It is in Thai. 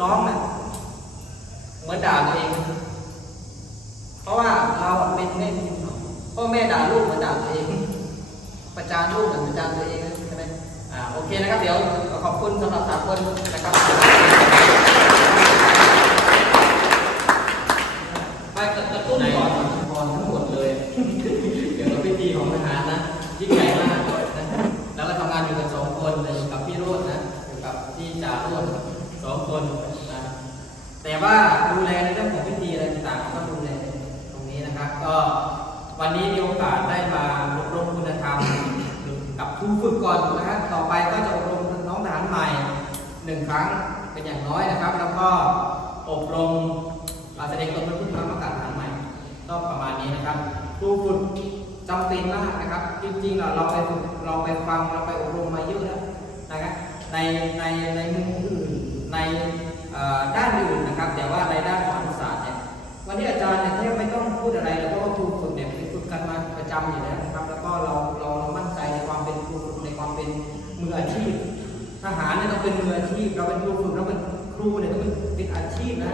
น้องน่ะเหมือนด่าตัวเอง เพราะว่าเราเป็นแม่พ่อแม่ด่าลูกเหมือนด่าตัวเอง ประจานลูกเหมือนประจานตัวเองใช่ไหมอ่าโอเคนะครับ เดี๋ยวขอบคุณสำหรับสามคนนะครับไปกระตุ้นก่อนก่อนทั้งหมดเลยเกี่ยวกับพิธีของทหารนะยิ่งใหญ่มากเลยนะแล้วก็ทำงานอยู่กันสองคนเลยอยู่กับพี่โรจน์นะอยู่กับพี่จ่าโรจน์ คนนะแต่ว่าดูแลในเรื่องของพิธีอะไรต่างๆก็ดูแลตรงนี้นะครับ ก็วันนี้มีโอกาสได้มาอบรมคุณธรรมกับครูฝึกก่อนนะครับต่อไปก็จะอบรมน้องทหารใหม่หนึ่งครั้งเป็นอย่างน้อยนะครับ แล้วก็อบรมอ่าแสดงตนเป็นผู้ทำประกาศทหารใหม่ก็ประมาณนี้นะครับครูฝึกจำเป็นมากนะครับ จริงๆเราเราไปเราไปฟังเราไปอบรมมาเยอะแล้วนะครับในในในมุมอื่น ในด้านอื่นนะครับ แต่ว่าในด้านของอนุศาสตร์เนี่ยวันนี้อาจารย์เนี่ยแทบไม่ต้องพูดอะไรเลยเพราะว่าครูฝึกเนี่ยฝึกกันมาประจำอยู่แล้วนะครับ แล้วก็เราเราเรามั่นใจในความเป็นครูฝึกในความเป็นมืออาชีพ ทหารเนี่ยต้องเป็นมืออาชีพ เราเป็นครูฝึกเราเป็นครูเนี่ยต้องเป็นอาชีพนะ